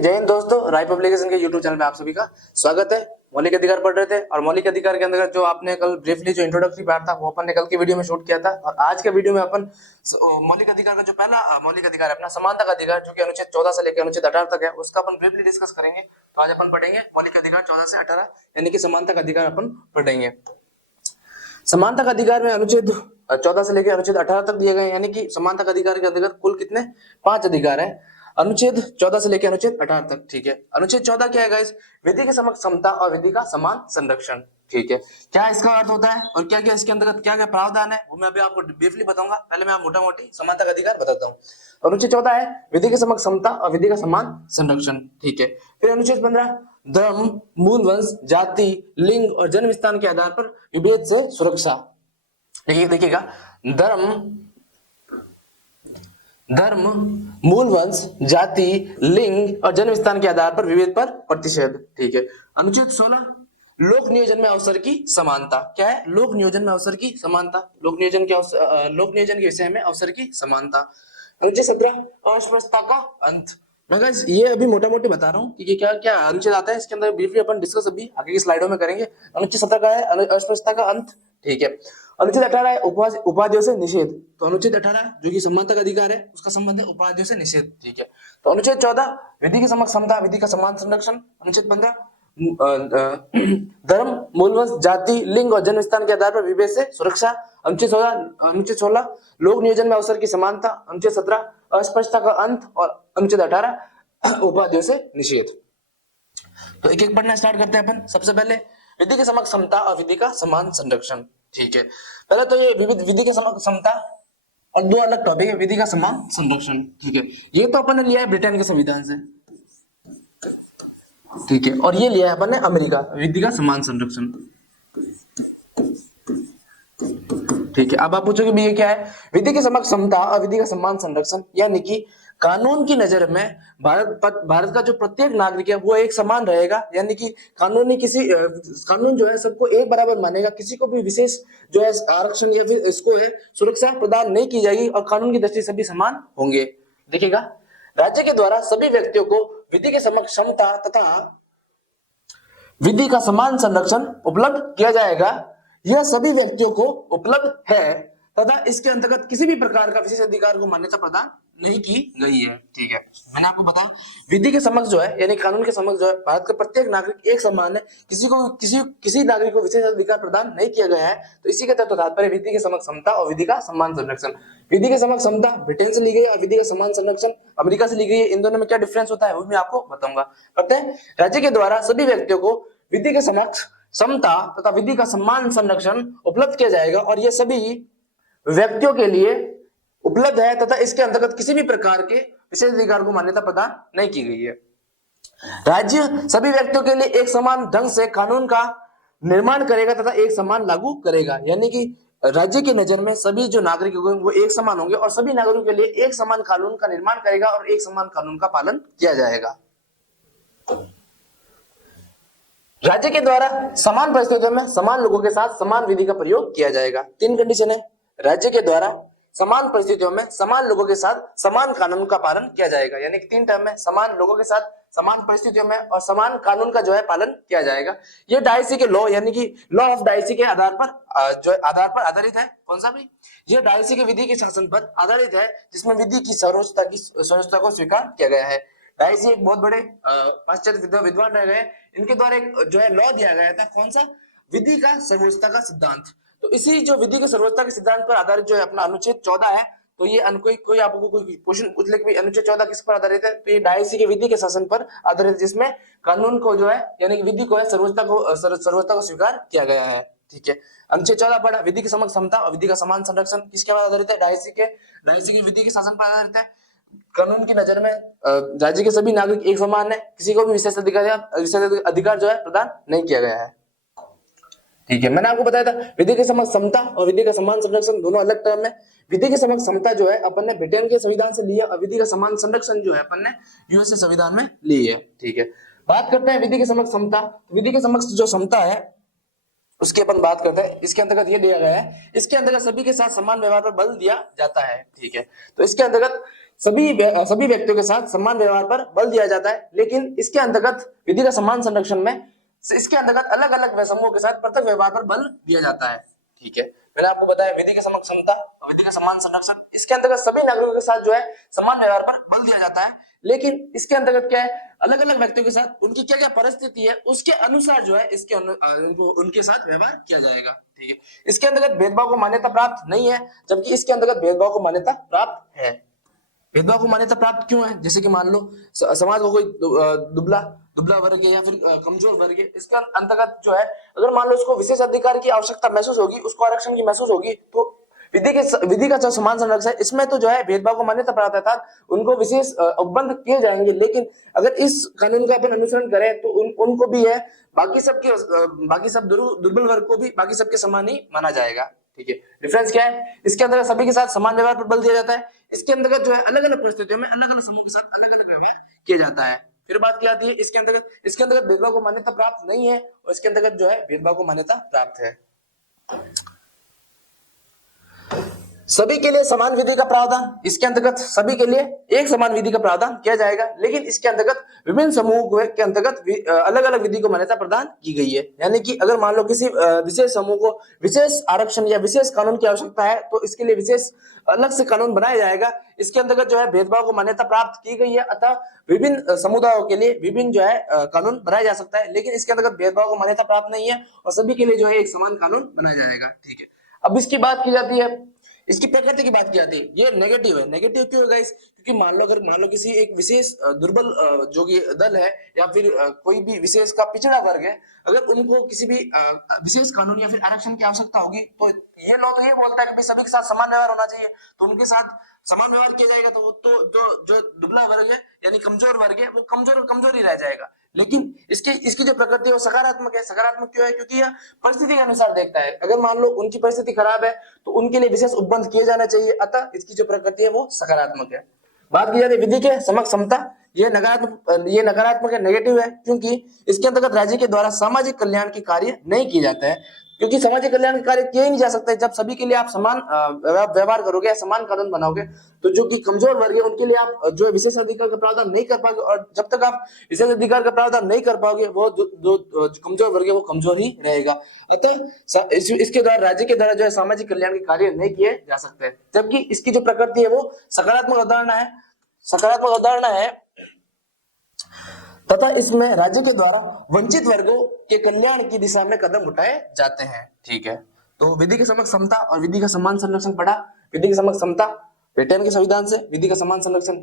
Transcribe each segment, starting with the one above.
जय हिंद दोस्तों, राय पब्लिकेशन के यूट्यूब चैनल में आप सभी का स्वागत है। मौलिक अधिकार पढ़ रहे थे और मौलिक अधिकार के अंतर्गत जो आपने कल ब्रीफली जो इंट्रोडक्टरी पार्ट था वो अपन ने कल की वीडियो में शूट किया था और आज के वीडियो में अपन मौलिक अधिकार का जो पहला मौलिक अधिकार है अपना समानता का अधिकार, जो कि अनुच्छेद 14 से लेकर अनुच्छेद 18 तक है, उसका अपन ब्रीफली डिस्कस करेंगे। तो आज अपन पढ़ेंगे मौलिक अधिकार 14 से 18 यानी कि समानता का अधिकार अपन पढ़ेंगे। समानता का अधिकार में अनुच्छेद 14 से लेकर अनुच्छेद 18 तक दिए गए, यानी कि समानता का अधिकार के अंतर्गत कुल कितने 5 अधिकार है अनुच्छेद 14 से लेकर अनुच्छेद 18 तक। ठीक है, अनुच्छेद 14 क्या है गाइस? विधि के समक्ष समता और विधि का समान संरक्षण। ठीक है, क्या इसका अर्थ होता है और क्या क्या इसके अंतर्गत क्या क्या प्रावधान है वो मैं अभी आपको ब्रीफली बताऊंगा। पहले मैं मोटा मोटी समानता का अधिकार बताता हूँ। अनुच्छेद 14 है विधि के समक्ष समता और विधि का समान संरक्षण। ठीक है, फिर अनुच्छेद 15 धर्म, मूल वंश, जाति, लिंग और जन्म स्थान के आधार पर विभेद से सुरक्षा। देखिएगा, धर्म, मूल वंश, जाति, लिंग और जन्म स्थान के आधार पर विभेद पर प्रतिषेध। ठीक है, अनुच्छेद 16 लोक नियोजन में अवसर की समानता। क्या है? लोक नियोजन में अवसर की समानता। लोक नियोजन के विषय में अवसर की समानता। अनुच्छेद 17 अस्पृश्यता का अंत। मैं गाइस ये अभी मोटा मोटी बता रहा हूँ कि क्या क्या अनुच्छेद आता है इसके अंदर, ब्रीफली अपन डिस्कस अभी आगे की स्लाइडों में करेंगे। अनुच्छेद 17 का है अस्पृश्यता का अंत। ठीक है, अनुच्छेद 18 है उपाधियों से निषेध। तो अनुच्छेद 18 जो कि समानता का अधिकार है उसका संबंध है उपाधियों से निषेध। ठीक है, तो अनुच्छेद 14 विधि के समक्ष समता, विधि का समान संरक्षण। अनुच्छेद 15 धर्म, मूलवंश, जाति, लिंग और जन्म स्थान के आधार पर विभेद से सुरक्षा। अनुच्छेद 16 लोक नियोजन में अवसर की समानता। अनुच्छेद 17 अस्पृश्यता का अंत और अनुच्छेद 18 उपाधियों से निषेध। तो एक एक पढ़ना स्टार्ट करते हैं अपन। सबसे पहले विधि के समक्ष समता और विधि का समान संरक्षण। ठीक है, पहले तो ये विधि के समक्ष समता और दो अलग टॉपिक है, विधि का समान संरक्षण। ठीक है, ये तो अपन ने लिया है ब्रिटेन के संविधान से। ठीक है, और ये लिया है अपन ने अमेरिका, विधि का समान संरक्षण। ठीक है, अब आप पूछोगे भी ये क्या है? विधि के समक्ष समता और विधि का समान संरक्षण यानी कि कानून की नजर में भारत का जो प्रत्येक नागरिक है वो एक समान रहेगा, यानी कि कानून जो है सबको एक बराबर मानेगा, किसी को भी विशेष जो है आरक्षण या फिर इसको है सुरक्षा प्रदान नहीं की जाएगी और कानून की दृष्टि से भी समान होंगे। देखिएगा, राज्य के द्वारा सभी व्यक्तियों को विधि के समक्ष समता तथा विधि का समान संरक्षण उपलब्ध किया जाएगा। यह सभी व्यक्तियों को उपलब्ध है तथा इसके अंतर्गत किसी भी प्रकार का विशेष अधिकार को मान्यता प्रदान नहीं की गई है। ठीक है, मैंने आपको बताया विधि के समक्ष जो है यानी कानून के समक्ष जो है भारत का प्रत्येक नागरिक एक समान है, किसी नागरिक को विशेष अधिकार प्रदान नहीं किया गया है। तो इसी के तहत तात्पर्य विधि के समक्ष समता और विधि का समान संरक्षण। विधि के समक्ष समता ब्रिटेन से ली गई और विधि का समान संरक्षण अमेरिका से ली गई है। इन दोनों में क्या डिफरेंस होता है वो मैं आपको बताऊंगा। करते हैं, राज्य के द्वारा सभी व्यक्तियों को विधि के समक्ष समता तथा विधि का समान संरक्षण उपलब्ध किया जाएगा और यह सभी व्यक्तियों के लिए उपलब्ध है तथा इसके अंतर्गत किसी भी प्रकार के विशेष अधिकार को मान्यता प्रदान नहीं की गई है। राज्य सभी व्यक्तियों के लिए एक समान ढंग से कानून का निर्माण करेगा तथा एक समान लागू करेगा, यानी कि राज्य की नजर में सभी जो नागरिक होंगे वो एक समान होंगे और सभी नागरिकों के लिए एक समान कानून का निर्माण करेगा और एक समान कानून का पालन किया जाएगा। राज्य के द्वारा समान परिस्थितियों में समान लोगों के साथ समान विधि का प्रयोग किया जाएगा। 3 कंडीशन है। राज्य के द्वारा समान परिस्थितियों में समान लोगों के साथ समान कानून का पालन किया जाएगा, यानी कि 3 टर्म में समान लोगों के साथ समान परिस्थितियों में और समान कानून का जो है पालन किया जाएगा। ये डायसी के लॉ यानी कि लॉ ऑफ डायसी के आधार पर आधारित है। कौन सा भाई? ये डायसी की विधि के शासन पर आधारित है जिसमें विधि की सर्वोच्चता को स्वीकार किया गया है। डायसी एक बहुत बड़े पाश्चात्य विद्वान रह गए, इनके द्वारा एक जो है लॉ दिया गया था। कौन सा? विधि का सर्वोच्चता का सिद्धांत। तो इसी जो विधि के सर्वोच्चता के सिद्धांत पर आधारित जो है अपना अनुच्छेद 14 है। तो ये कोई आपको कोई क्वेश्चन पूछ ले कि अनुच्छेद 14 किस पर आधारित है, तो ये डायसी के विधि के शासन पर आधारित, जिसमें कानून को जो है यानी कि विधि को है सर्वोच्चता को स्वीकार किया गया है। ठीक है, अनुच्छेद 14 पढ़ा, विधि के समक्ष समता और विधि का समान संरक्षण किसके पर आधारित है? डायसी की विधि के शासन पर आधारित है। कानून की नजर में राज्य के सभी नागरिक एक समान है, किसी को भी विशेष अधिकार जो है प्रदान नहीं किया गया है। ठीक है, मैंने आपको बताया था विधि के समक्ष समता और विधि का समान संरक्षण दोनों अलग टर्म है। विधि के समक्ष समता जो है अपन ने ब्रिटेन के संविधान से लिया और विधि का समान संरक्षण जो है अपन ने यूएसए संविधान में ली है। ठीक है, बात करते हैं विधि के समक्ष समता। विधि के समक्ष जो समता है उसकी अपन बात करते हैं। इसके अंतर्गत ये दिया गया है, इसके अंतर्गत सभी के साथ समान व्यवहार पर बल दिया जाता है। ठीक है, तो इसके अंतर्गत सभी व्यक्तियों के साथ समान व्यवहार पर बल दिया जाता है, लेकिन इसके अंतर्गत विधि का समान संरक्षण में इसके अंतर्गत अलग अलग समूहों के साथ पृथक व्यवहार पर बल दिया जाता है। ठीक है, मैंने आपको बताया विधि के समक्ष समता और विधि का समान संरक्षण, इसके अंतर्गत सभी नागरिकों के साथ जो है समान व्यवहार पर बल दिया जाता है, लेकिन इसके अंतर्गत क्या है, अलग अलग व्यक्तियों के साथ उनकी क्या क्या परिस्थिति है उसके अनुसार जो है उनके साथ व्यवहार किया जाएगा। ठीक है, इसके अंतर्गत भेदभाव को मान्यता प्राप्त नहीं है, जबकि इसके अंतर्गत भेदभाव को मान्यता प्राप्त है। भेदभाव को मान्यता प्राप्त क्यों है? जैसे कि मान लो समाज को कोई दुबला दुबला वर्ग है या फिर कमजोर वर्ग है, इसके अंतर्गत जो है अगर मान लो उसको विशेष अधिकार की आवश्यकता महसूस होगी, उसको आरक्षण की महसूस होगी, तो विधि का जो समान संरक्षण है इसमें तो जो है भेदभाव को मान्यता प्राप्त है, अर्थात उनको विशेष उपबंध किए जाएंगे। लेकिन अगर इस कानून का अपन अनुसरण करें तो उनको भी है बाकी सब दुर्बल वर्ग को भी बाकी सबके समान ही माना जाएगा। ठीक है, डिफरेंस क्या है? इसके अंदर सभी के साथ समान व्यवहार पर बल दिया जाता है, इसके अंतर्गत जो है अलग अलग परिस्थितियों में अलग अलग समूह के साथ अलग अलग व्यवहार किया जाता है। फिर बात क्या आती है इसके अंतर्गत भेदभाव को मान्यता प्राप्त नहीं है और इसके अंतर्गत जो है भेदभाव को मान्यता प्राप्त है। सभी के लिए समान विधि का प्रावधान, इसके अंतर्गत सभी के लिए एक समान विधि का प्रावधान किया जाएगा, लेकिन इसके अंतर्गत विभिन्न समूहों के अंतर्गत अलग अलग विधि को मान्यता प्रदान की गई है। यानी कि अगर मान लो किसी विशेष समूह को विशेष आरक्षण या विशेष कानून की आवश्यकता है तो इसके लिए विशेष अलग से कानून बनाया जाएगा। इसके अंतर्गत जो है भेदभाव को मान्यता प्राप्त की गई है, अतः विभिन्न समुदायों के लिए विभिन्न जो है कानून बनाया जा सकता है, लेकिन इसके अंतर्गत भेदभाव को मान्यता प्राप्त नहीं है और सभी के लिए जो है एक समान कानून बनाया जाएगा। ठीक है, अब इसकी बात की जाती है, इसकी प्रकृति की बात की जाती है, ये नेगेटिव है। नेगेटिव क्यों है गाइस? क्योंकि मान लो किसी एक विशेष दुर्बल जो कि दल है या फिर कोई भी विशेष का पिछड़ा वर्ग है, अगर उनको किसी भी विशेष कानून या फिर आरक्षण की आवश्यकता होगी तो ये लॉ तो ये बोलता है कि सभी के साथ समान व्यवहार होना चाहिए, तो उनके साथ समान व्यवहार किया जाएगा, तो जो दुबला वर्ग है यानी कमजोर वर्ग है वो कमजोर ही रह जाएगा। लेकिन इसकी जो प्रकृति है वो सकारात्मक है। सकारात्मक क्यों है? क्योंकि यह परिस्थिति के अनुसार देखता है। अगर मान लो उनकी परिस्थिति खराब है तो उनके लिए विशेष उपबंध किए जाना चाहिए, अतः इसकी जो प्रकृति है वो सकारात्मक है। बात की जाती है विधि के समक्ष समता, ये नकारात्मक है, नेगेटिव है, क्योंकि इसके अंतर्गत राज्य के द्वारा सामाजिक कल्याण के कार्य नहीं किए जाते हैं, क्योंकि सामाजिक कल्याण के कार्य किए ही नहीं जा सकते जब सभी के लिए आप समान व्यवहार करोगे, समान कानून बनाओगे, तो जो कि कमजोर वर्ग है उनके लिए आप जो है विशेष अधिकार का प्रावधान नहीं कर पाओगे, और जब तक आप विशेष अधिकार का प्रावधान नहीं कर पाओगे वो जो कमजोर वर्ग है वो कमजोर ही रहेगा। अतः इसके द्वारा राज्य के द्वारा जो है सामाजिक कल्याण के कार्य नहीं किए जा सकते, जबकि इसकी जो प्रकृति है वो सकारात्मक अवधारणा है तथा इसमें राज्य के द्वारा वंचित वर्गों के कल्याण की दिशा में कदम उठाए जाते हैं। ठीक है, तो विधि के समक्ष समता और विधि का समान संरक्षण पढ़ा। विधि के समक्ष समता ब्रिटेन के संविधान से, विधि का समान संरक्षण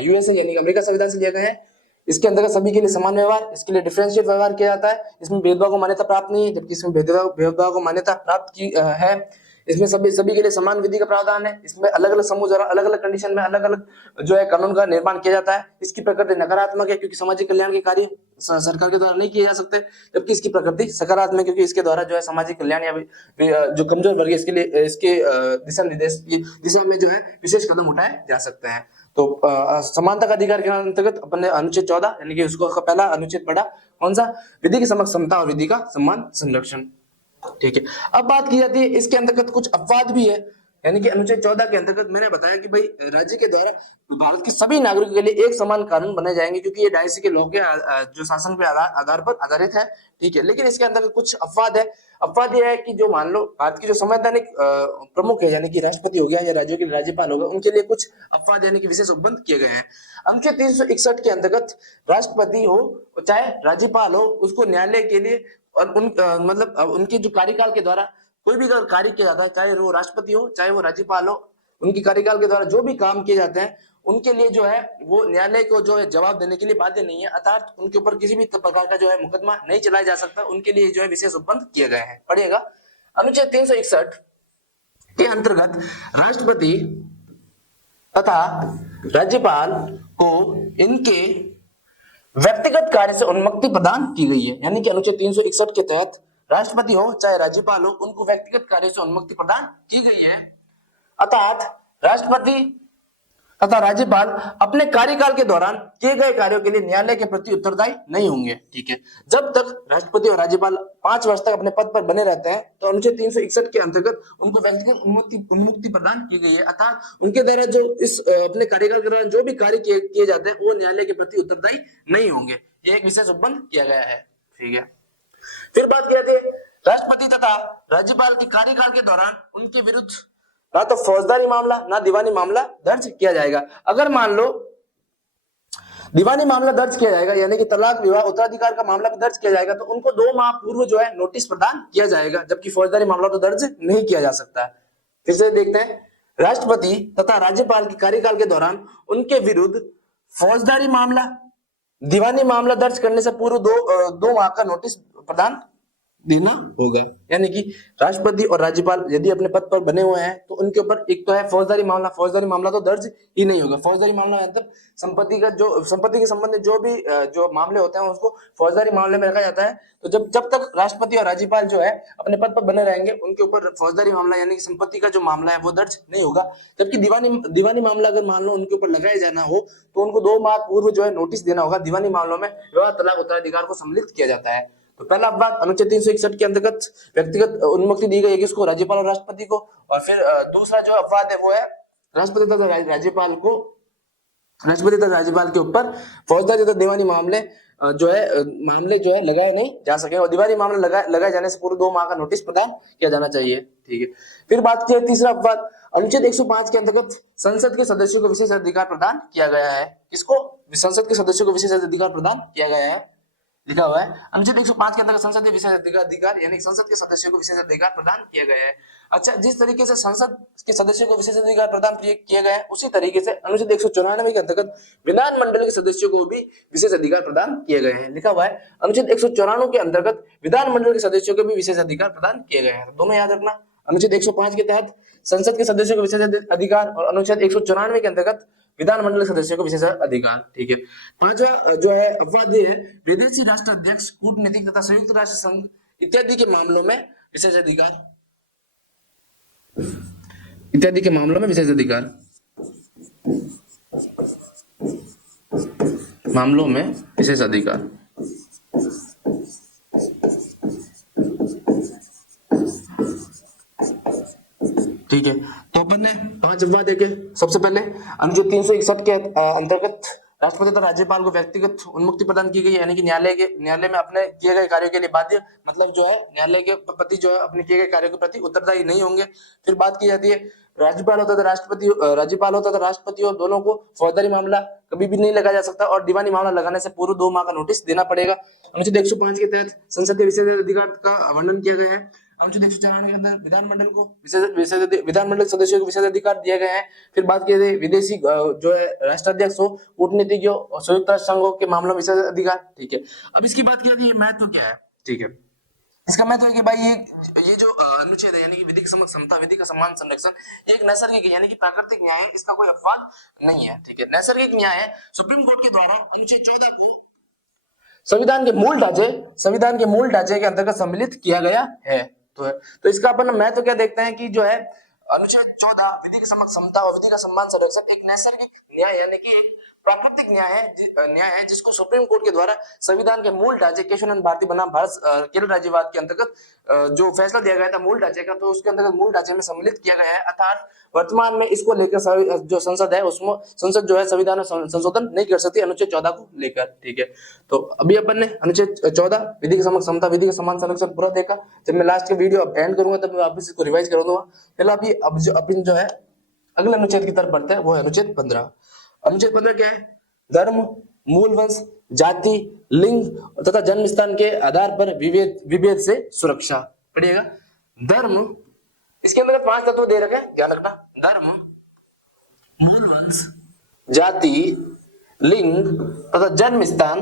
यूएसए यानी अमेरिका संविधान से लिया गया है। इसके अंतर्गत सभी के लिए समान व्यवहार, इसके लिए डिफरेंशिएट व्यवहार किया जाता है, इसमें भेदभाव को मान्यता प्राप्त नहीं है, जबकि इसमें भेदभाव को मान्यता प्राप्त की है। इसमें सभी के लिए समान विधि का प्रावधान है, इसमें अलग अलग समूह द्वारा अलग अलग कंडीशन में अलग अलग जो है कानून का निर्माण किया जाता है। इसकी प्रकृति नकारात्मक है क्योंकि सामाजिक कल्याण के कार्य सरकार के द्वारा नहीं किए जा सकते, जबकि इसकी प्रकृति सकारात्मक है क्योंकि इसके द्वारा जो है सामाजिक कल्याण या जो कमजोर वर्ग है इसके लिए इसके दिशा में जो है विशेष कदम उठाए जा सकते हैं। तो समानता का अधिकार के अंतर्गत अपन ने अनुच्छेद 14 यानी कि उसको पहला अनुच्छेद पढ़ा, कौन सा? विधि की समक्ष समता और विधि का समान संरक्षण। ठीक है, अब बात की जाती है इसके अंतर्गत कुछ अपवाद भी है, यानी कि अनुच्छेद 14 के अंतर्गत मैंने बताया कि भाई राज्य के द्वारा भारत के सभी नागरिकों के लिए एक समान कानून बनाए जाएंगे क्योंकि ये डायसी के लॉ के जो शासन के आधार पर आधारित है। ठीक है, लेकिन इसके अंतर्गत कुछ अपवाद है। अपवाद यह है कि जो मान लो भारत की जो संवैधानिक प्रमुख है यानी कि राष्ट्रपति हो गया या राज्यों के राज्यपाल होगा, उनके लिए कुछ अपवाद यानी कि विशेष उपबंध किए गए हैं। अनुच्छेद 361 के अंतर्गत राष्ट्रपति हो चाहे राज्यपाल हो, उसको न्यायालय के लिए और उनके जो कार्यकाल के द्वारा कोई भी अगर कार्य किया जाता है, चाहे वो राष्ट्रपति हो चाहे वो राज्यपाल हो, उनकी कार्यकाल के द्वारा जो भी काम किए जाते हैं उनके लिए जो है वो न्यायालय को जो है जवाब देने के लिए बाध्य नहीं है, अर्थात उनके ऊपर किसी भी प्रकार का जो है मुकदमा नहीं चलाया जा सकता, उनके लिए जो है विशेष उपबंध किए गए हैं। पढ़िएगा, अनुच्छेद 361 के अंतर्गत राष्ट्रपति तथा राज्यपाल को इनके व्यक्तिगत कार्य से उन्मुक्ति प्रदान की गई है, यानी कि अनुच्छेद 361 के तहत राष्ट्रपति हो चाहे राज्यपाल हो उनको व्यक्तिगत कार्य से उन्मुक्ति प्रदान की गई है, अर्थात राष्ट्रपति तथा राज्यपाल अपने कार्यकाल के दौरान किए गए कार्यों के लिए न्यायालय के प्रति उत्तरदायी नहीं होंगे। ठीक है, जब तक राष्ट्रपति और राज्यपाल 5 वर्ष तक अपने पद पर बने रहते हैं तो अनुच्छेद 361 के अंतर्गत उनको व्यक्तिगत उन्मुक्ति प्रदान की गई है, अर्थात उनके द्वारा जो इस अपने कार्यकाल के दौरान जो भी कार्य किए जाते हैं वो न्यायालय के प्रति उत्तरदायी नहीं होंगे। ये एक विशेष उपबंध किया गया है। ठीक है, फिर बात किया जाए राष्ट्रपति तथा राज्यपाल के कार्यकाल के दौरान उनके विरुद्ध ना तो फौजदारी मामला ना दीवानी मामला दर्ज किया जाएगा। अगर मान लो दीवानी मामला दर्ज किया जाएगा यानी कि तलाक विवाह उत्तराधिकार का मामला भी दर्ज किया जाएगा तो उनको 2 माह पूर्व जो है नोटिस प्रदान किया जाएगा, जबकि फौजदारी मामला तो दर्ज नहीं किया जा सकता है। फिर से देखते हैं, राष्ट्रपति तथा राज्यपाल के कार्यकाल के दौरान उनके विरुद्ध फौजदारी मामला दीवानी मामला दर्ज करने से पूर्व 2 माह का नोटिस प्रदान देना होगा। यानी कि राष्ट्रपति और राज्यपाल यदि अपने पद पर बने हुए हैं तो उनके ऊपर एक तो है फौजदारी मामला तो दर्ज ही नहीं होगा। फौजदारी मामला मतलब संपत्ति के संबंध में जो भी जो मामले होते हैं उसको फौजदारी मामले में रखा जाता है। तो जब तक राष्ट्रपति और राज्यपाल जो है अपने पद पर बने रहेंगे उनके ऊपर फौजदारी मामला यानी कि संपत्ति का जो मामला है वो दर्ज नहीं होगा। जबकि दीवानी मामला अगर मान लो उनके ऊपर लगाया जाना हो तो उनको 2 माह पूर्व जो है नोटिस देना होगा। दीवानी मामलों में विवाह तलाक उत्तराधिकार को सम्मिलित किया जाता है। तो पहला अपवाद अनुच्छेद 361 के अंतर्गत व्यक्तिगत उन्मुक्ति दी गई है किसको, राज्यपाल और राष्ट्रपति को। और फिर दूसरा जो अपवाद है वो है राष्ट्रपति तथा राज्यपाल के ऊपर फौजदारी तथा दीवानी मामले जो है लगाए नहीं जा सके और दीवानी मामला लगाए जाने से पूर्व 2 माह का नोटिस प्रदान किया जाना चाहिए। ठीक है, फिर बात की तीसरा अपवाद अनुच्छेद 105 के अंतर्गत संसद के सदस्यों को विशेष अधिकार प्रदान किया गया है। किसको, संसद के सदस्यों को विशेष अधिकार प्रदान किया गया है, लिखा हुआ है अनुच्छेद 105 के अंतर्गत संसदीय विशेष अधिकार यानी संसद के सदस्यों को विशेष अधिकार प्रदान किया गया है। अच्छा, जिस तरीके से संसद के सदस्यों को विशेष अधिकार प्रदान किए गए हैं उसी तरीके से अनुच्छेद 194 के अंतर्गत विधानमंडल के सदस्यों को भी विशेष अधिकार प्रदान किए गए हैं। लिखा हुआ है अनुच्छेद 194 के अंतर्गत विधानमंडल के सदस्यों को भी विशेष अधिकार प्रदान किए गए हैं। दोनों याद रखना, अनुच्छेद 105 के तहत संसद के सदस्यों को विशेष अधिकार और अनुच्छेद 194 के अंतर्गत विधानमंडल सदस्यों को विशेष अधिकार। ठीक है, 5वां जो है अपवाद है विदेशी राष्ट्र अध्यक्ष, कूटनीतिक तथा संयुक्त राष्ट्र संघ इत्यादि के मामलों में विशेष अधिकार ठीक है, तो अपन ने 5 अपवाद देखे। सबसे पहले अनुच्छेद 361 के अंतर्गत राष्ट्रपति तथा राज्यपाल को व्यक्तिगत उन्मुक्ति प्रदान की गई यानी कि न्यायालय में अपने किए गए कार्यों के लिए बाध्य, मतलब जो है न्यायालय के प्रति जो है अपने किए गए कार्यों के प्रति उत्तरदायी नहीं होंगे। फिर बात की जाती है राज्यपाल होता था राष्ट्रपति और दोनों को फौजदारी मामला कभी भी नहीं लगाया जा सकता और दीवानी मामला लगाने से पूर्व 2 माह का नोटिस देना पड़ेगा। अनुच्छेद 105 के तहत संसद के विशेष अधिकार का वर्णन किया गया है। अनुच्छेद 194 के अंदर विधानमंडल सदस्यों को विशेष अधिकार दिए गए हैं। फिर बात की जाए विदेशी जो है राष्ट्राध्यक्ष हो, कूटनीतिज्ञ और संयुक्त राष्ट्र संघों के मामलों में विशेष अधिकार। ठीक है, अब इसकी बात की जाती है महत्व क्या है। ठीक है, इसका महत्व है कि भाई ये जो अनुच्छेद है यानी कि विधि की समक्ष समता, विधि का समान संरक्षण एक नैसर्गिक यानी कि प्राकृतिक न्याय है, इसका कोई अपवाद नहीं है। ठीक है, नैसर्गिक न्याय है। सुप्रीम कोर्ट के द्वारा अनुच्छेद 14 को संविधान के मूल ढांचे के अंतर्गत सम्मिलित किया गया है। तो इसका अपन महत्व क्या देखते हैं कि जो है अनुच्छेद 14 विधि की समक्ष समता और विधि का सम्मान संरक्षण एक नैसर्गिक न्याय यानी कि एक प्राकृतिक न्याय है जिसको सुप्रीम कोर्ट के द्वारा संविधान के मूल ढांचे केशवानंद भारती बनाम भारत केरल राज्यवाद के अंतर्गत जो फैसला दिया गया था मूल ढांचे का, तो उसके अंतर्गत मूल ढांचे में सम्मिलित किया गया है। अर्थात वर्तमान में इसको लेकर जो संसद है उसमें संसद जो है संविधान में संशोधन नहीं कर सकती अनुच्छेद 14 को लेकर। ठीक है, तो अभी अपन ने अनुच्छेद 14 विधि की समक्ष समता, विधि का समान संरक्षण पूरा देखा। जब मैं लास्ट के वीडियो एंड करूंगा तब मैं वापस इसको रिवाइज कर दूंगा। पहले अभी जो है अगले अनुच्छेद की तरफ बढ़ते हैं, वो है अनुच्छेद 15। अनुच्छेद 15 क्या है? धर्म, मूल वंश, जाति, लिंग तथा जन्म स्थान के आधार पर विभेद से सुरक्षा। पढ़िएगा, धर्म, इसके अंदर 5 तत्व दे रखे हैं, ध्यान रखना। धर्म, मूल वंश, जाति, लिंग तथा जन्म स्थान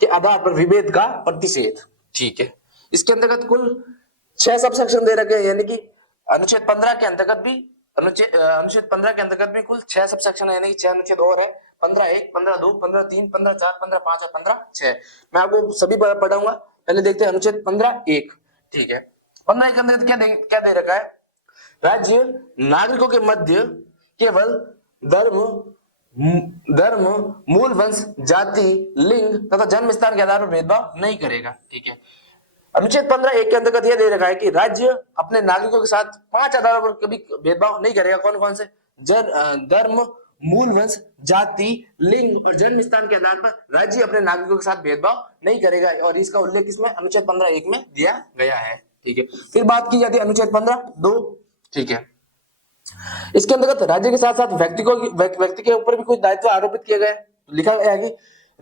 के आधार पर विभेद का प्रतिषेध। ठीक है, इसके अंतर्गत कुल 6 सब सेक्शन दे रखे हैं यानी कि अनुच्छेद 15 के अंतर्गत भी कुल 6 सब सेक्शन है यानी कि 6 अनुच्छेद और है। 15(1), 15(2), 15(3), 15(4), 15(5) और 15(6). मैं आपको सभी पढ़ाऊंगा। पहले देखते हैं अनुच्छेद 15(1). ठीक है, 15(1) के अंतर्गत क्या दे रखा है? राज्य नागरिकों के मध्य केवल धर्म, धर्म, मूल वंश, जाति, लिंग तथा जन्म स्थान के आधार पर भेदभाव नहीं करेगा। ठीक है। अनुच्छेद 15(1) के अंतर्गत यह दे रखा है कि राज्य अपने नागरिकों के साथ 5 आधारों पर कभी भेदभाव नहीं करेगा। कौन कौन से? धर्म, मूल वंश, जाति, लिंग और जन्म स्थान के आधार पर राज्य अपने नागरिकों के साथ भेदभाव नहीं करेगा, और इसका उल्लेख इसमें अनुच्छेद 15(1) में दिया गया है। ठीक है। फिर बात की जाती है अनुच्छेद 15(2). ठीक है। इसके अंतर्गत राज्य के साथ साथ व्यक्ति के ऊपर भी कुछ दायित्व आरोपित किए गए। लिखा गया है कि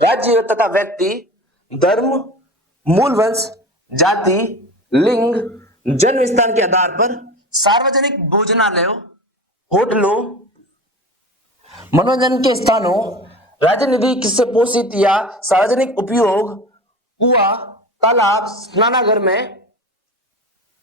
राज्य तथा व्यक्ति धर्म, मूल वंश, जाति, लिंग, जन्म स्थान के आधार पर सार्वजनिक भोजनालयों, होटलों, मनोरंजन के स्थानों, राजनिधि से पोषित या सार्वजनिक उपयोग, कुआं, तालाब, स्नानागार में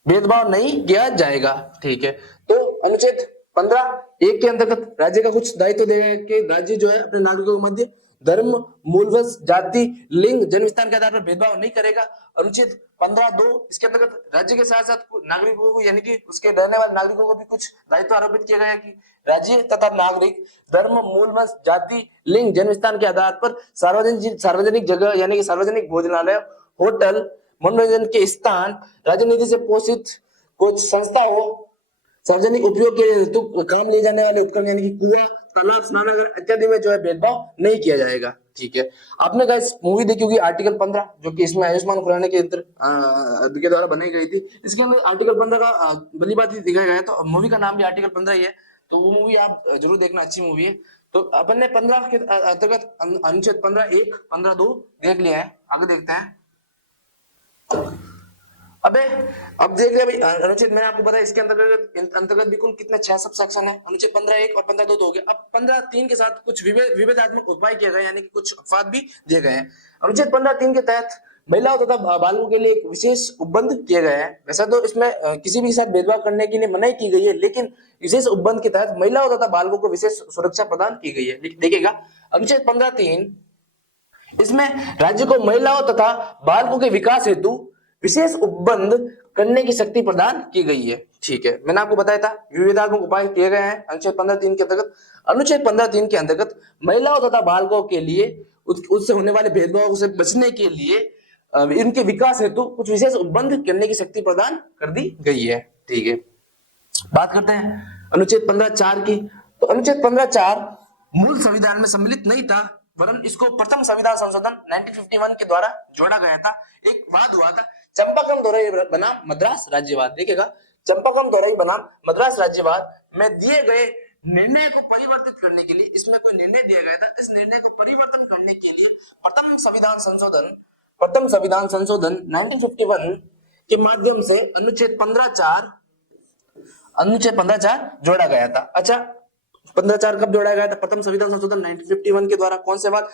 भेदभाव नहीं किया जाएगा। ठीक है। तो अनुच्छेद 15(1) के अंतर्गत राज्य का कुछ दायित्व देगा कि राज्य जो है अपने नागरिकों के मध्य धर्म, मूलवंश, जाति, लिंग, जन्म स्थान के आधार पर भेदभाव नहीं करेगा। अनुच्छेद 15(2) इसके अंतर्गत राज्य के साथ साथ नागरिकों को यानी कि उसके रहने वाले नागरिकों को भी कुछ दायित्व आरोपित किया गया है कि राज्य तथा नागरिक धर्म, मूलवंश, जाति, लिंग, जन्म स्थान के आधार पर सार्वजनिक जगह यानी कि सार्वजनिक भोजनालय, होटल, मनोरंजन के स्थान, राजनीति से पोषित कुछ संस्थाओं, सार्वजनिक उपयोग के हेतु काम लिए जाने वाले उपकरण यानी कि कुआं, तालाब, स्नानागार इत्यादि में जो है भेदभाव नहीं किया जाएगा। ठीक है। आपने गाइस मूवी देखी होगी आर्टिकल 15, जो कि इसमें आयुष्मान खुराना के के द्वारा बनाई गई थी। इसके अंदर आर्टिकल 15 का भली बात ही दिखाया गया है, तो मूवी का नाम भी आर्टिकल 15 ही है। तो वो मूवी आप जरूर देखना, अच्छी मूवी है। तो अपन ने 15 के अंतर्गत अनुच्छेद 15(1), 15(2) देख लिया है। आगे देखते हैं। अबे अब देख रहे भाई अनुच्छेद, मैंने आपको बताया इसके अंतर्गत भी कुल कितने 6 सब सेक्शन है। अनुच्छेद 15(1) और 15(2) तो हो गया। अब 15(3) के साथ कुछ विभेदात्मक उपाय किए गए यानी कि कुछ अपवाद भी दिए गए हैं। अनुच्छेद 15(3) के तहत महिलाओं तथा बालकों के लिए एक विशेष उपबंध किए गए हैं। वैसा तो इसमें किसी भी के साथ भेदभाव करने के लिए मनाही की गई है, लेकिन विशेष उपबंध के तहत महिलाओं तथा बालकों को विशेष सुरक्षा प्रदान की गई है। देखिएगा अनुच्छेद 15(3), इसमें राज्य को महिलाओं तथा बालकों के विकास हेतु विशेष उपबंध करने की शक्ति प्रदान की गई है। ठीक है। मैंने आपको बताया था विविधात्मक उपाय किए गए हैं अनुच्छेद 15(3) के अंतर्गत। अनुच्छेद 15(3) के अंतर्गत महिलाओं तथा बालकों के लिए उससे होने वाले भेदभाव से बचने के लिए इनके विकास हेतु कुछ विशेष उपबंध करने की शक्ति प्रदान कर दी गई है। ठीक है। बात करते हैं अनुच्छेद 15(4) की। तो अनुच्छेद 15(4) मूल संविधान में सम्मिलित नहीं था, वरन इसको प्रथम संविधान संशोधन 1951 के द्वारा जोड़ा गया था। एक वाद हुआ था चंपाकम दोरई बनाम मद्रास राज्यवाद। देखिएगा चंपाकम दोरई बनाम मद्रास राज्यवाद में दिए गए निर्णय को परिवर्तित करने के लिए इसमें कोई निर्णय दिया गया था। इस निर्णय को परिवर्तन करने के लिए प्रथम संविधान संशोधन 1951 के माध्यम से अनुच्छेद 15(4) जोड़ा गया था। अच्छा, 15(4) कब जोड़ा गया था? प्रथम संविधान संशोधन 1951 के द्वारा। कौन से बात?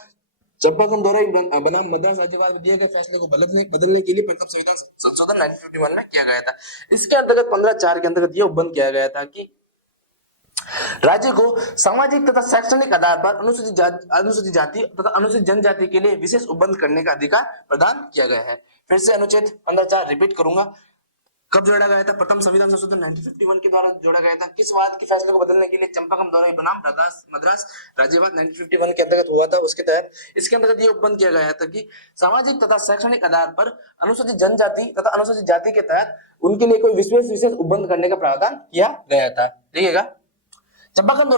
चंपाकम दोरई बनाम मद्रास राज्यवाद में दिए गए फैसले को बदलने के लिए प्रथम संविधान संशोधन 1951 में किया गया था। इसके अंतर्गत 15(4) के अंतर्गत यह उपबंध किया गया था कि राज्य को सामाजिक तथा शैक्षणिक आधार पर अनुसूचित जाति तथा अनुसूचित जनजाति के लिए विशेष उपबंध करने का अधिकार प्रदान किया गया है। फिर से अनुच्छेद 15(4) रिपीट करूंगा। कब जोड़ा गया था? प्रथम संविधान संशोधन 1951 के द्वारा जोड़ा गया था। किस बात के फैसले को बदलने के लिए? चंपाकम दोरई बनाम मद्रास राज्यवाद 1951 के अंतर्गत हुआ था। उसके तहत इसके अंतर्गत ये उपबंध किया गया था कि सामाजिक तथा शैक्षणिक आधार पर अनुसूचित जनजाति तथा अनुसूचित जाति के तहत उनके लिए कोई विशेष उपबंध करने का प्रावधान किया गया था। देखिएगा चंपाकम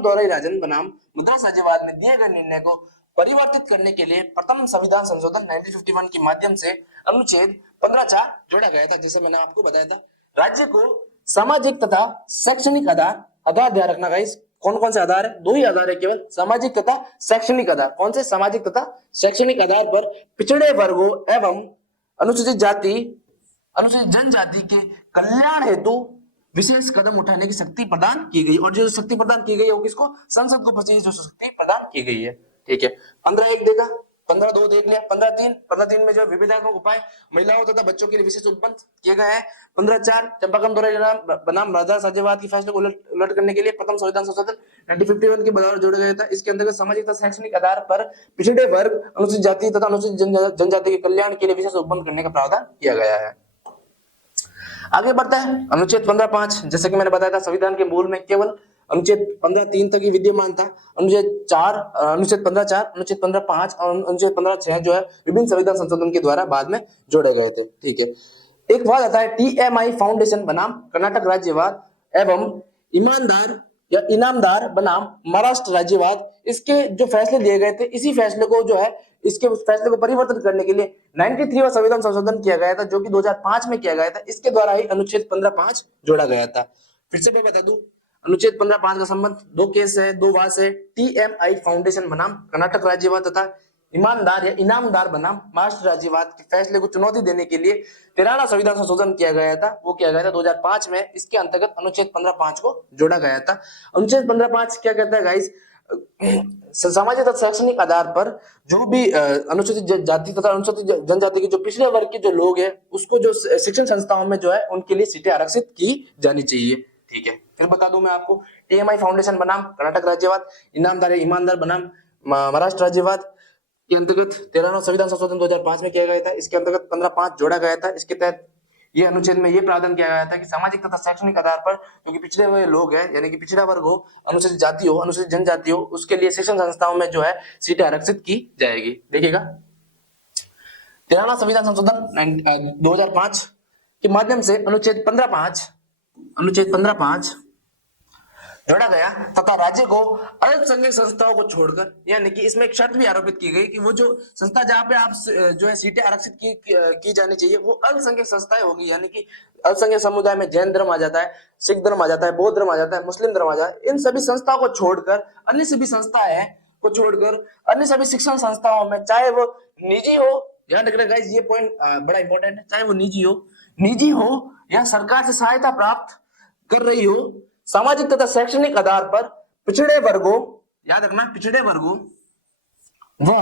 दोरई राजन बनाम मद्रास राज्यवाद में दिए गए निर्णय को परिवर्तित करने के लिए प्रथम संविधान संशोधन 1951 के माध्यम से अनुच्छेद 15(4) जोड़ा गया था। जैसे मैंने आपको बताया था, राज्य को सामाजिक तथा शैक्षणिक आधार ध्यान रखना गाइस। कौन कौन से आधार है? 2 ही आधार है केवल, सामाजिक तथा शैक्षणिक आधार। कौन से? सामाजिक तथा शैक्षणिक आधार पर पिछड़े वर्गों एवं अनुसूचित जनजाति के कल्याण हेतु विशेष कदम उठाने की शक्ति प्रदान की गई। और जो शक्ति प्रदान की गई है वो किसको? संसद को विशेष जो शक्ति प्रदान की गई है। ठीक है। 15(1) देखा, 15(2) देख लिया। 15(3) में जो विविधात्मक उपाय महिलाओं तथा बच्चों के लिए विशेष उपबंध किए गए हैं। 15(4) चंपाकम दोरई बनाम मद्रास राज्यवाद की फैसले को उलट करने के लिए प्रथम संविधान संशोधन 1951 के द्वारा जोड़ा गया था। इसके अंतर्गत सामाजिक तथा शैक्षणिक आधार पर पिछड़े वर्ग, अनुसूचित जाति तथा अनुसूचित जनजाति के कल्याण के लिए विशेष उपबंध करने का प्रावधान किया गया है। आगे बढ़ता है अनुच्छेद 15(5). जैसे कि मैंने बताया था, संविधान के मूल में केवल अनुच्छेद 15(3) तक ही विद्यमान था। अनुच्छेद 15(4), अनुच्छेद 15(5) और अनुच्छेद 15(6) जो है विभिन्न संविधान संशोधन के द्वारा बाद में जोड़े गए थे। ठीक है, एक बात आता है TMI फाउंडेशन बनाम कर्नाटक राज्यवाद एवं ईमानदार या इनामदार बनाम महाराष्ट्र राज्यवाद। इसके जो फैसले लिए गए थे, इसी फैसले को जो है इसके फैसले को परिवर्तन करने के लिए 93वां संविधान संशोधन किया गया था, जो कि 2005 में किया गया था। इसके द्वारा ही अनुच्छेद 15(5) जोड़ा गया था। फिर से मैं बता दूं, अनुच्छेद 15(5) का संबंध दो केस है, दो वाद है। TMI फाउंडेशन बनाम कर्नाटक राज्यवाद तथा ईमानदार या इनामदार बनाम महाराष्ट्र राज्यवाद के फैसले को चुनौती देने के लिए 13वां संविधान संशोधन किया गया था। वो किया गया था 2005 में। इसके अंतर्गत अनुच्छेद 15(5) को जोड़ा गया था। अनुच्छेद 15(5) क्या कहता है गाइस? सामाजिक तथा शैक्षणिक आधार पर जो भी अनुसूचित जाति तथा अनुसूचित जनजाति के जो पिछड़े वर्ग के जो लोग हैं, उसको जो शिक्षण संस्थाओं में जो है उनके लिए सीटें आरक्षित की जानी चाहिए। ठीक है, फिर बता दूं मैं आपको, TMI फाउंडेशन बनाम कर्नाटक राज्यवाद, इनामदार या ईमानदार बनाम महाराष्ट्र राज्यवाद के अंतर्गत 13वां संविधान संशोधन 2005 में किया गया था। इसके अंतर्गत 15(5) जोड़ा गया था। इसके तहत ये अनुच्छेद में ये प्रावधान किया गया था कि सामाजिक तथा शैक्षणिक आधार पर जो कि पिछड़े हुए लोग हैं, यानी कि पिछड़ा वर्ग हो, अनुसूचित जाति हो, अनुसूचित जनजाति हो, उसके लिए शिक्षण संस्थाओं में जो है सीटें आरक्षित की जाएगी। देखिएगा, 13वां संविधान संशोधन 2005 के माध्यम से अनुच्छेद 15(5) जोड़ा गया तथा राज्य को अल्पसंख्यक संस्थाओं को छोड़कर, यानी कि इसमें एक शर्त भी आरोपित की गई कि वो जो संस्था जहां पे आप जो है सीटें आरक्षित की जानी चाहिए वो अल्पसंख्यक संस्थाएं होगी। यानी कि अल्पसंख्यक समुदाय में जैन धर्म आ जाता है, सिख धर्म आ जाता है, बौद्ध धर्म आ जाता है, मुस्लिम धर्म आ जाता है। इन सभी संस्थाओं को छोड़कर अन्य सभी संस्थाएं को छोड़कर अन्य सभी शिक्षण संस्थाओं में, चाहे वो निजी हो, ध्यान रखना गाइस ये पॉइंट बड़ा इंपॉर्टेंट है, चाहे वो निजी हो या सरकार से सहायता प्राप्त कर रही हो, सामाजिक तथा शैक्षणिक आधार पर पिछड़े वर्गों, याद रखना पिछड़े वर्गों, वो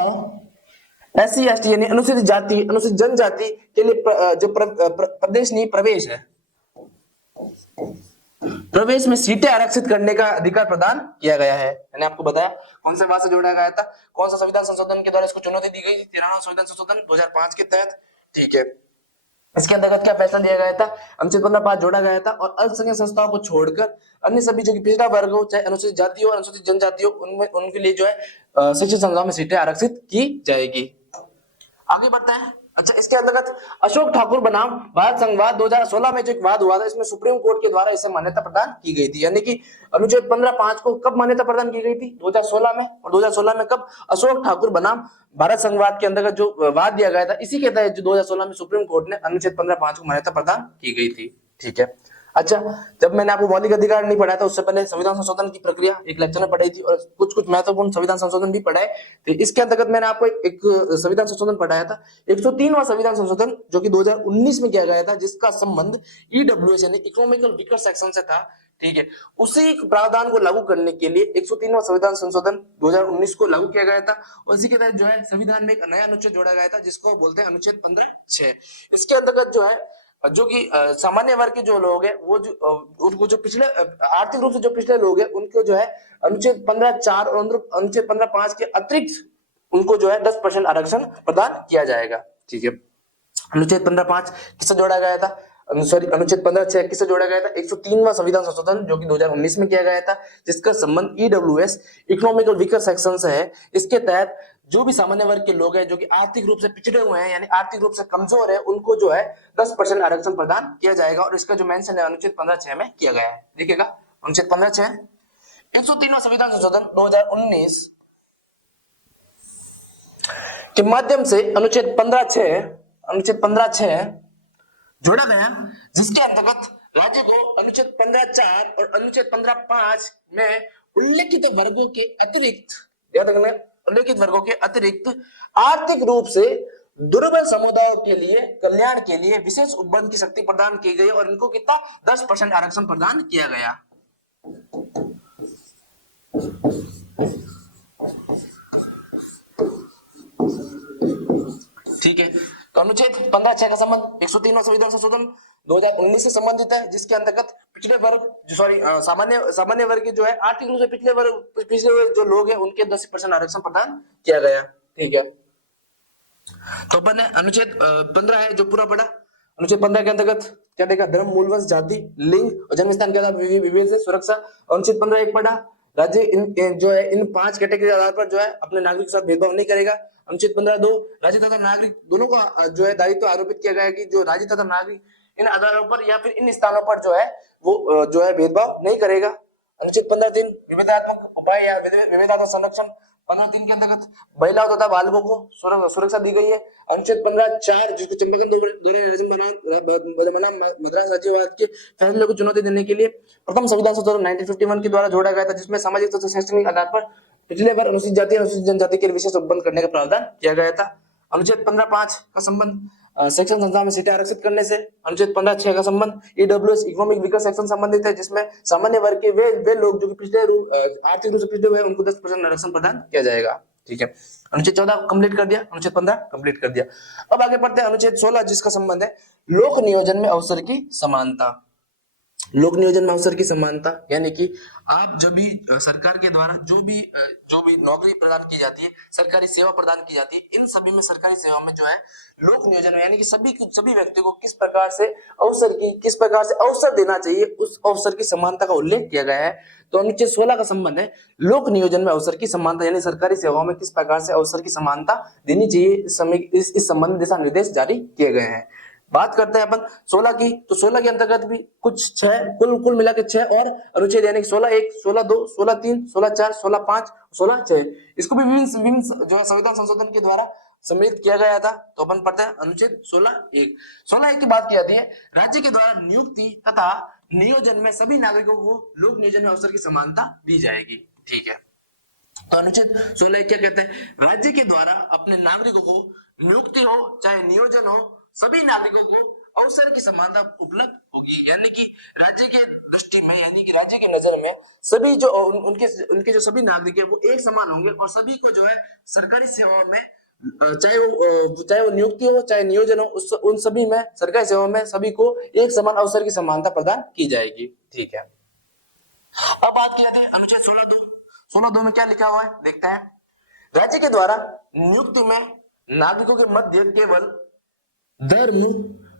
SC ST यानी अनुसूचित जाति, अनुसूचित जनजाति के लिए जो प्रदेश नहीं प्रवेश है, प्रवेश में सीटें आरक्षित करने का अधिकार प्रदान किया गया है। मैंने आपको बताया कौन से बात से जोड़ा गया था, कौन सा संविधान संशोधन के द्वारा इसको चुनौती दी गई थी, 13वां संविधान संशोधन 2005 के तहत। ठीक है, इसके अंतर्गत क्या फैसला लिया गया था? अनुच्छेद 15(5) जोड़ा गया था और अल्पसंख्यक संस्थाओं को छोड़कर अन्य सभी जो कि पिछड़ा वर्ग हो, चाहे अनुसूचित जाति हो, अनुसूचित जनजाति हो, उनमें उनके लिए जो है शिक्षण संस्थाओं में सीटें आरक्षित की जाएगी। आगे बढ़ते हैं। अच्छा, इसके अंतर्गत अशोक ठाकुर बनाम भारत संघवाद 2016 में जो एक वाद हुआ था, इसमें सुप्रीम कोर्ट के द्वारा इसे मान्यता प्रदान की गई थी। यानी कि अनुच्छेद 15(5) को कब मान्यता प्रदान की गई थी? 2016 में। और 2016 में कब? अशोक ठाकुर बनाम भारत संघवाद के अंतर्गत जो वाद दिया गया था, इसी के तहत जो 2016 में सुप्रीम कोर्ट ने अनुच्छेद 15(5) को मान्यता प्रदान की गई थी। ठीक है, अच्छा, जब मैंने आपको मौलिक अधिकार नहीं पढ़ाया था, उससे पहले संविधान संशोधन की प्रक्रिया एक लेक्चर में पढ़ाई थी और कुछ महत्वपूर्ण संविधान संशोधन भी पढ़ाए थे। इसके अंतर्गत मैंने आपको एक संविधान संशोधन पढ़ाया था, 103वां संविधान संशोधन, जो कि 2019 में किया गया था, जिसका संबंध EWS यानी इकोनॉमिकल वीकर सेक्शन से था। ठीक है, उसी प्रावधान को लागू करने के लिए 103वां संविधान संशोधन 2019 को लागू किया गया था और इसी के तहत जो है संविधान में एक नया अनुच्छेद जोड़ा गया था, जिसको बोलते हैं अनुच्छेद 15(6). इसके अंतर्गत जो है जो कि सामान्य वर्ग के जो लोग हैं, वो जो उनको जो पिछले आर्थिक रूप से जो पिछले लोग हैं, उनको जो है अनुच्छेद 15(4) और अनुच्छेद 15(5) के अतिरिक्त उनको जो है 10% आरक्षण प्रदान किया जाएगा। ठीक है, अनुच्छेद 15(5) किससे जोड़ा गया था? अनुच्छेद 15(6) किससे जोड़ा गया था? 103वां संविधान संशोधन, जो कि 2019 में किया गया था, जिसका संबंध EWS इकोनॉमिकल वीकर सेक्शन से है। इसके तहत जो भी सामान्य वर्ग के लोग हैं, जो कि आर्थिक रूप से पिछड़े हुए हैं, यानी आर्थिक रूप से कमजोर है, उनको जो है 10% आरक्षण प्रदान किया जाएगा और इसका जो मेंशन है अनुच्छेद 15(6) में किया गया है। देखिएगा, अनुच्छेद 15(6), 103वां संविधान संशोधन 2019 के माध्यम से अनुच्छेद 15(6) जोड़ा गया, जिसके अंतर्गत राज्य को अनुच्छेद 15(4) और अनुच्छेद 15(5) में उल्लेखित वर्गों के अतिरिक्त, याद रखना, उल्लेखित वर्गों के अतिरिक्त आर्थिक रूप से दुर्बल समुदायों के लिए कल्याण के लिए विशेष उपबंध की शक्ति प्रदान की गई और इनको कितना 10% आरक्षण प्रदान किया गया। ठीक है, तो अनुच्छेद 15(6) का संबंध 103वां संविधान संशोधन 2019 से संबंधित है, जिसके अंतर्गत पिछले वर्ग सामान्य वर्ग के जो है आर्थिक रूप से पिछले जो लोग हैं, उनके 10% आरक्षण प्रदान किया गया। ठीक है, तो अपन अनुच्छेद 15 है जो पूरा पढ़ा, अनुच्छेद 15 के अंतर्गत क्या देखा, धर्म, मूल, वंश, जाति, लिंग और जन्म स्थान के आधार पर विभेद से सुरक्षा। अनुच्छेद 15 एक पढ़ा, राज्य जो है इन 5 कैटेगरी के आधार पर जो है अपने नागरिक के साथ भेदभाव नहीं करेगा। अनुच्छेद 15(2) राज्य तथा नागरिक दोनों को जो है दायित्व आरोपित किया गया है कि जो राज्य तथा नागरिक इन आधारों पर या फिर इन स्थानों पर जो है वो जो है भेदभाव नहीं करेगा। अनुच्छेद 15(3) विवेकात्मक उपाय या विवेकात्मक संरक्षण। 15(3) के अंतर्गत महिलाओं तथा बालकों को सुरक्षा दी गई है। अनुच्छेद 15(4) जिसको चंपाकन बनाम मद्रास राज्यवाद के फैसले को चुनौती देने के लिए प्रथम संविधान संशोधन 1951 के द्वारा जोड़ा गया था, जिसमें सामाजिक तथा शैक्षणिक आधार पर पिछले बार अनुसूचित जाति और अनुसूचित जनजाति के विशेष उपबंध करने का प्रावधान किया गया था। अनुच्छेद 15(5) का संबंध सेक्शन संस्था में सीटें आरक्षित करने से। अनुच्छेद 15(6) का संबंध ईडब्ल्यूएस इकोनॉमिक वीकर सेक्शन संबंधित है, जिसमें सामान्य वर्ग के वे लोग जो कि पिछले आर्थिक रूप से पिछड़े हुए हैं उनको 10% आरक्षण प्रदान किया जाएगा। ठीक है, अनुच्छेद 14 कंप्लीट कर दिया, अनुच्छेद 15 कंप्लीट कर दिया। अब आगे बढ़ते हैं अनुच्छेद 16 जिसका संबंध है लोक नियोजन में अवसर की समानता। लोक नियोजन में अवसर की समानता यानी कि आप जब भी सरकार के द्वारा जो भी नौकरी प्रदान की जाती है, सरकारी सेवा प्रदान की जाती है, इन सभी में सरकारी सेवा में जो है लोक नियोजन में यानी कि सभी व्यक्ति को किस प्रकार से अवसर देना चाहिए, उस अवसर की समानता का उल्लेख किया गया है। तो अनुच्छेद 16 का संबंध है लोक नियोजन में अवसर की समानता यानी सरकारी सेवाओं में किस प्रकार से अवसर की समानता देनी चाहिए, इस संबंध में दिशा निर्देश जारी किए गए हैं। बात करते हैं अपन 16 की, तो 16 के अंतर्गत भी कुछ 6 कुल मिला के 6 और अनुच्छेद यानी 16(1), 16(2), 16(3), 16(4), 16(5), 16(6) इसको भी विभिन्न जो है संविधान संशोधन के द्वारा सम्मिलित किया गया था। तो अपन पढ़ते हैं अनुच्छेद 16(1). 16(1) की बात की जाती है राज्य के द्वारा नियुक्ति तथा नियोजन में सभी नागरिकों को लोक नियोजन में अवसर की समानता दी जाएगी। ठीक है, तो अनुच्छेद 16(1) क्या कहते हैं, राज्य के द्वारा अपने नागरिकों को नियुक्ति हो चाहे नियोजन हो, सभी नागरिकों को अवसर की समानता उपलब्ध होगी। यानी कि राज्य के दृष्टि में यानी कि राज्य की नजर में सभी जो उनके जो सभी नागरिक है वो एक समान होंगे और सभी को जो है सरकारी सेवाओं में चाहे वो नियुक्ति हो चाहे नियोजन हो, उन सभी में सरकारी सेवाओं में सभी को एक समान अवसर की समानता प्रदान की जाएगी। ठीक है, अब बात की जाती है अनुच्छेद 16(2) में क्या लिखा हुआ है देखते हैं। राज्य के द्वारा नियुक्ति में नागरिकों के मध्य केवल धर्म,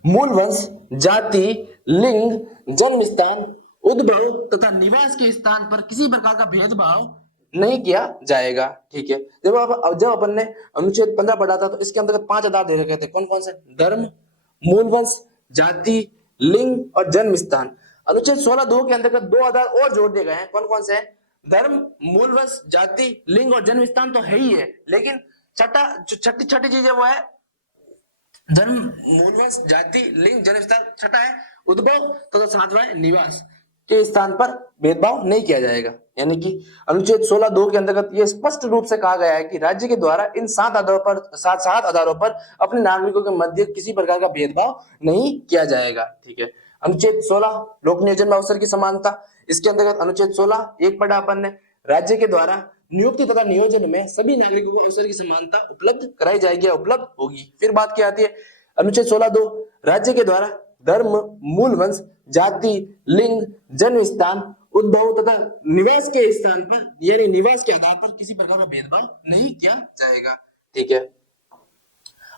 मूल वंश, जाति, लिंग, जन्म स्थान, उद्भव तथा निवास के स्थान पर किसी प्रकार का भेदभाव नहीं किया जाएगा। ठीक है, जब अपन ने अनुच्छेद 15 पढ़ा था तो इसके अंतर्गत 5 आधार दे रखे थे, कौन कौन से, धर्म, मूल वंश, जाति, लिंग और जन्म स्थान। अनुच्छेद 16(2) के अंतर्गत 2 आधार और जोड़ दिए गए हैं, कौन कौन से हैं, धर्म, मूल वंश, जाति, लिंग और जन्म स्थान तो है ही है, लेकिन छठी चीज है वो है धर्म, मूलवंश, जाति, लिंग, जन्म स्थान, छठा है उद्भव तथा सातवां है निवास के स्थान पर भेदभाव नहीं किया जाएगा। यानी कि अनुच्छेद 16(2) के अंतर्गत यह स्पष्ट रूप से कहा गया है कि राज्य के द्वारा इन 7 आधारों पर अपने नागरिकों के मध्य किसी प्रकार का भेदभाव नहीं किया जाएगा। ठीक है, अनुच्छेद 16 लोक नियोजन में अवसर की समानता, इसके अंतर्गत अनुच्छेद 16(1) पढ़ा अपन ने, राज्य के द्वारा नियुक्ति तथा नियोजन में सभी नागरिकों को अवसर की समानता उपलब्ध कराई जाएगी, उपलब्ध होगी। फिर बात की आती है अनुच्छेद 16(2) राज्य के द्वारा धर्म, मूल वंश, जाति, लिंग, जन्म स्थान, उद्भव तथा निवास के स्थान पर यानी निवास के आधार पर किसी प्रकार का भेदभाव नहीं किया जाएगा। ठीक है,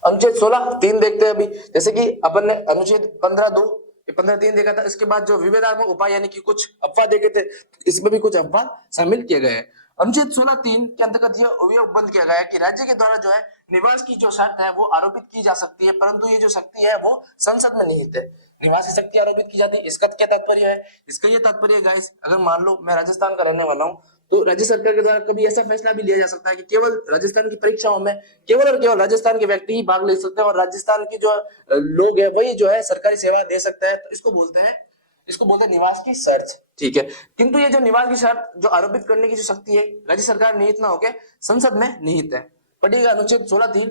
अनुच्छेद 16(3) देखते हैं अभी, जैसे कि अपन ने अनुच्छेद 15(3) देखा था। इसके बाद जो विवेकात्मक उपाय यानी कि कुछ अपवाह देखे थे, इसमें भी कुछ अपवाह शामिल किए गए हैं। अनुच्छेद 16(3) के अंतर्गत यह उपबंध किया गया है कि राज्य के द्वारा जो है निवास की जो शर्त है वो आरोपित की जा सकती है, परंतु ये जो शक्ति है वो संसद में निहित है। निवास की शक्ति आरोपित की जाती है, इसका क्या तात्पर्य है, इसका ये तात्पर्य है गाइस, अगर मान लो मैं राजस्थान का रहने वाला हूँ तो राज्य सरकार के द्वारा कभी ऐसा फैसला भी लिया जा सकता है कि केवल राजस्थान की परीक्षाओं में केवल और केवल राजस्थान के व्यक्ति ही भाग ले सकते हैं और राजस्थान की जो लोग है वही जो है सरकारी सेवा दे सकता है। तो इसको बोलते हैं निवास की शर्त। ठीक है, किंतु ये जो निवास की शर्त जो आरोपित करने की जो शक्ति है राज्य सरकार निहित ना होकर संसद में निहित है। पढ़िएगा अनुच्छेद 16(3).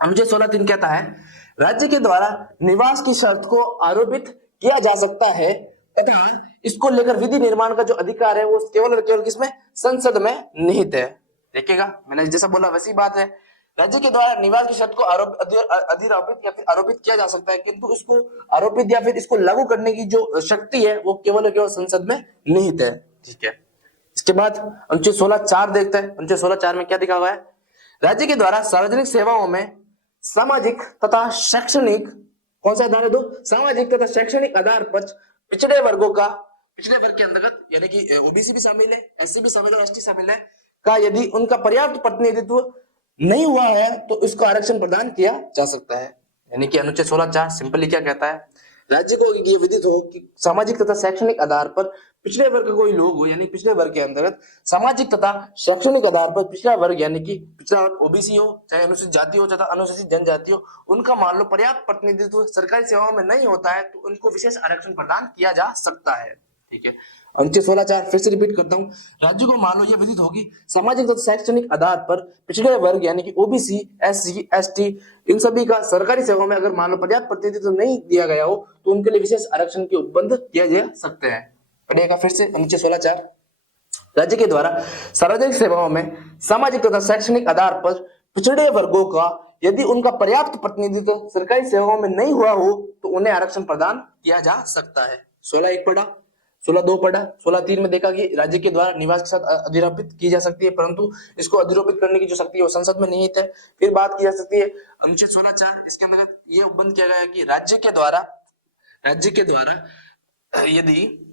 अनुच्छेद 16(3) कहता है राज्य के द्वारा निवास की शर्त को आरोपित किया जा सकता है तथा इसको लेकर विधि निर्माण का जो अधिकार है वो केवल और केवल किसमें, संसद में निहित है। देखिएगा मैंने जैसा बोला वैसी बात है, राज्य के द्वारा निवास की शर्त को अधिरोपित या फिर आरोपित किया जा सकता है, किंतु इसको आरोपित या फिर इसको लागू करने की जो शक्ति है वो केवल और केवल संसद में निहित है। ठीक है, इसके बाद अनुच्छेद 16(4) देखते हैं। अनुच्छेद 16(4) में क्या लिखा हुआ है, राज्य के द्वारा सार्वजनिक सेवाओं में सामाजिक तथा शैक्षणिक कौन सा आधार है? दो, सामाजिक तथा शैक्षणिक आधार पर पिछड़े वर्गों का, पिछड़े वर्ग के अंतर्गत यानी कि ओबीसी भी शामिल है, एससी भी शामिल है, एसटी शामिल है, का यदि उनका पर्याप्त प्रतिनिधित्व नहीं हुआ है तो इसको आरक्षण प्रदान किया जा सकता है। यानी कि अनुच्छेद 16(4) सिंपली क्या कहता है? राज्य को ये विदित हो कि सामाजिक तथा शैक्षणिक आधार पर पिछड़े वर्ग के कोई लोग हो, यानी पिछड़े वर्ग के अंतर्गत सामाजिक तथा शैक्षणिक आधार पर पिछड़ा वर्ग यानी कि पिछड़ा वर्ग ओबीसी हो, चाहे अनुसूचित जाति हो, चाहे अनुसूचित जनजाति हो, उनका मान लो पर्याप्त प्रतिनिधित्व सरकारी सेवाओं में नहीं होता है तो उनको विशेष आरक्षण प्रदान किया जा सकता है। ठीक है, अनुच्छेद 16(4) फिर से रिपीट करता हूं, राज्य को मान लो यह विदित होगी सामाजिक तथा शैक्षणिक आधार पर पिछड़े वर्ग यानी कि ओबीसी, एससी, एसटी इन सभी का सरकारी सेवाओं में अगर मान लो पर्याप्त प्रतिनिधित्व नहीं दिया गया हो तो उनके लिए विशेष आरक्षण के उपबंध किया जा सकते हैं। पढ़िएगा फिर से अनुच्छेद 16(4), राज्य के द्वारा सार्वजनिक सेवाओं में सामाजिक तथा शैक्षणिक आधार पर पिछड़े वर्गों का यदि उनका पर्याप्त प्रतिनिधित्व सरकारी सेवाओं में नहीं हुआ हो तो उन्हें आरक्षण प्रदान किया जा सकता है। 16(1) पढ़ा, 16(2) पढ़ा, 16(3) में देखा कि राज्य के द्वारा निवास के साथ अधिरोपित की जा सकती है, परंतु इसको अधिरोपित करने की जो शक्ति है वो संसद में निहित है। फिर बात की जा सकती है अनुच्छेद 16(4), इसके अंतर्गत ये उपबंध किया गया है कि राज्य के द्वारा यदि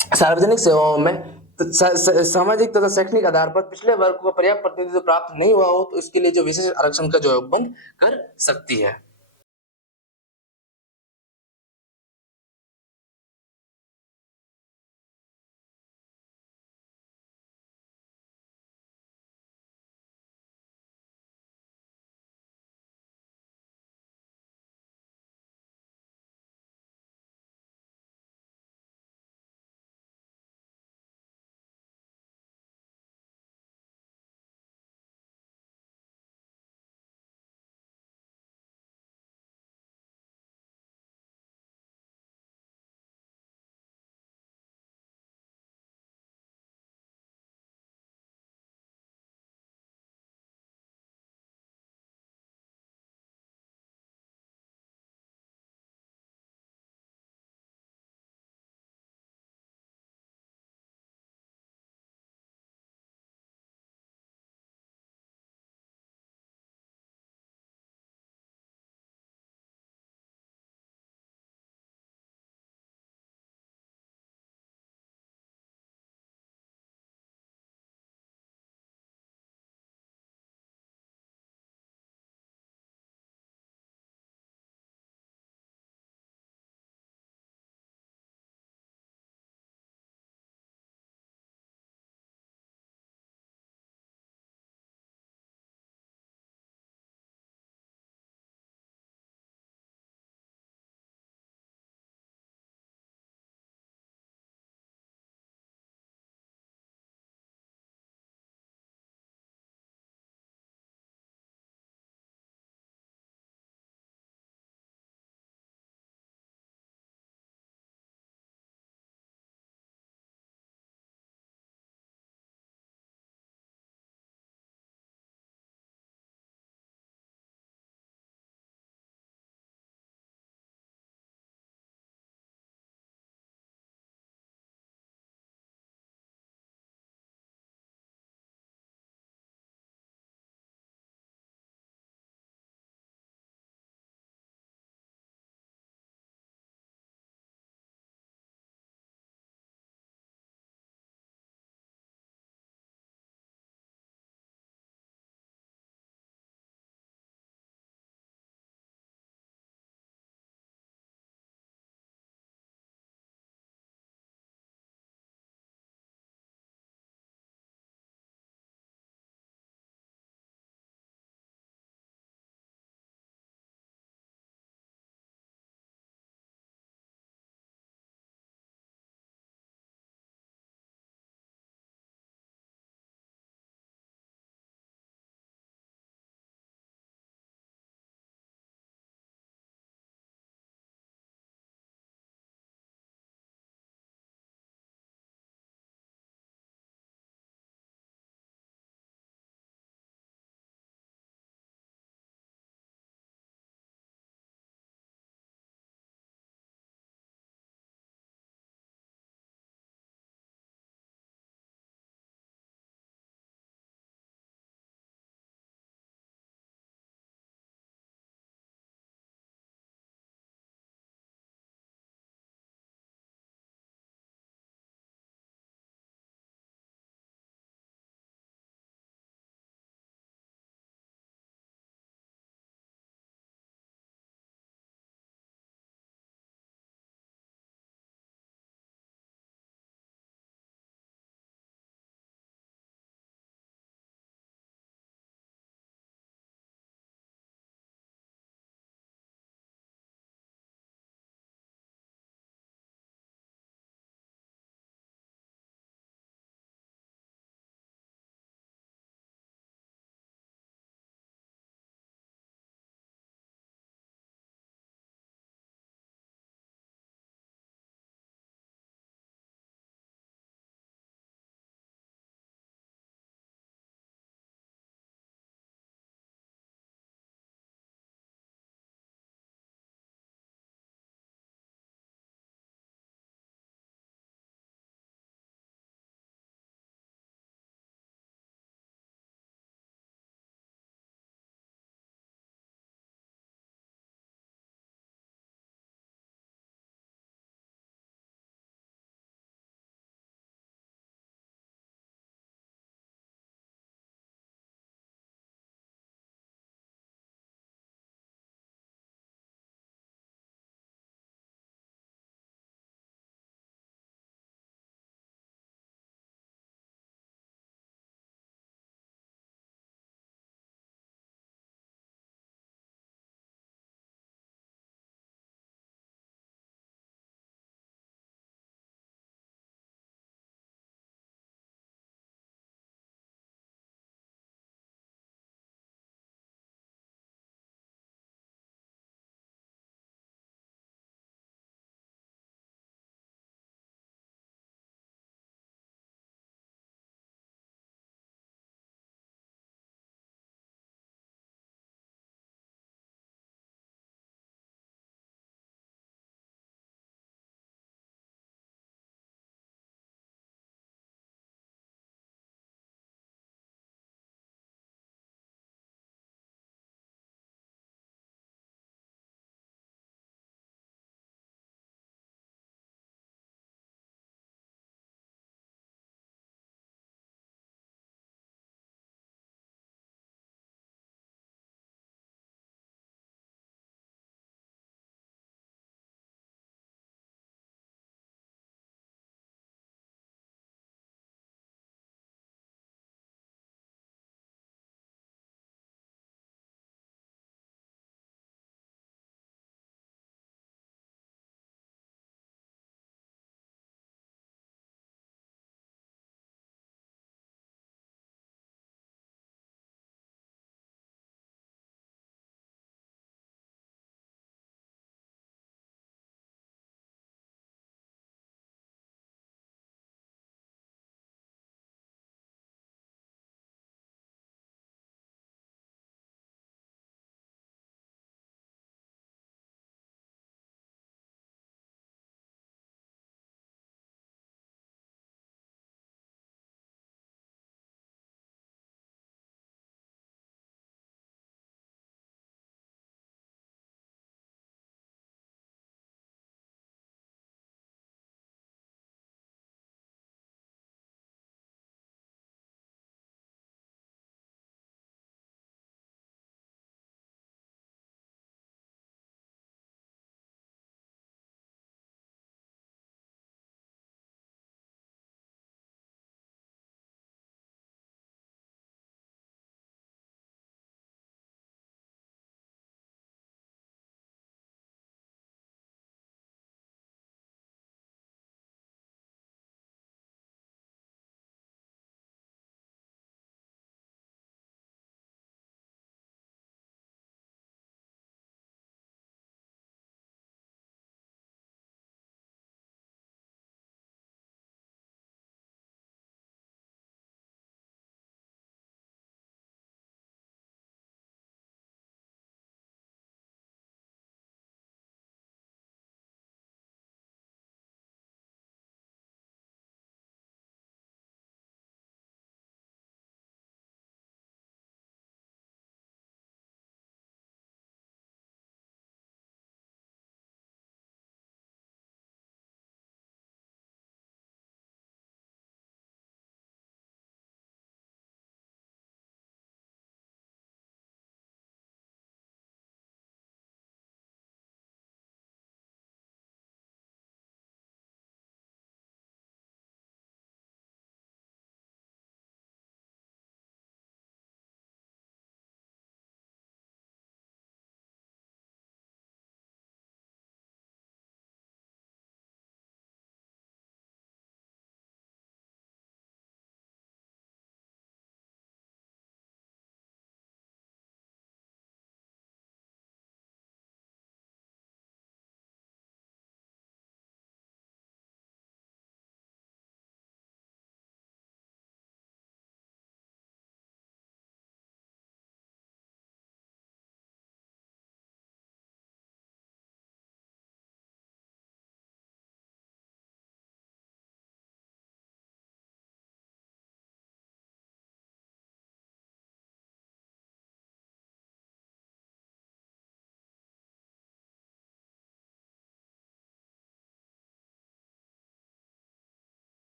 सार्वजनिक सेवाओं में सामाजिक तथा शैक्षणिक आधार पर पिछले वर्ग को पर्याप्त प्रतिनिधित्व प्राप्त नहीं हुआ हो तो इसके लिए जो विशेष आरक्षण का जो उपबंध कर सकती है।